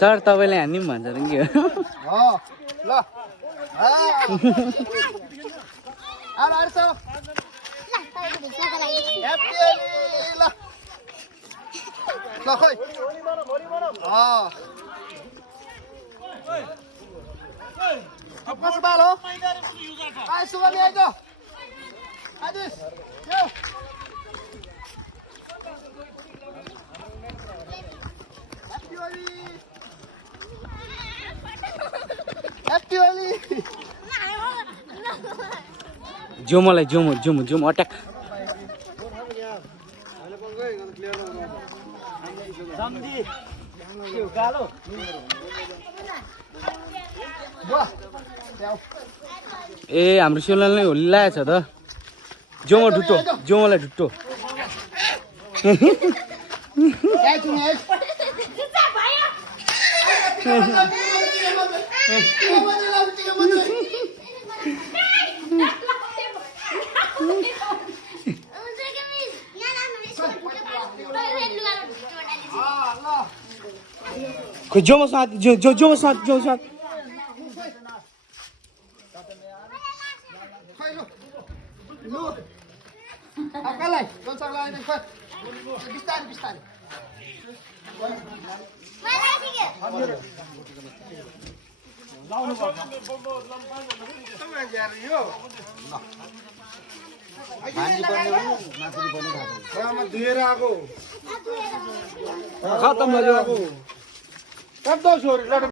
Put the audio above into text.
Sir तपाईँले हान्ने पनि भन्छ नि के हो ल Apa sebal lo? Ay, suka niya ito. Adis, yo. Happy Holi. Happy Holi. जोमोलाई जोमो जोमो जोमो अट्याक ए हाम्रो शिवलालले होली लगाएछ त जोमो ढुट्टो जोमोलाई ढुट्टो खोइ जोमो साथ जोमो साथ जोमो साथ Lu. Akalay, konsang lain ng kwat. Bistan, bistan. Mana sige? Launu ba? Tama jar yo. Pani पर्ने हो मासुरी पनि खान्छ म दुहेर आको खतम भयो आको कब दो छोरी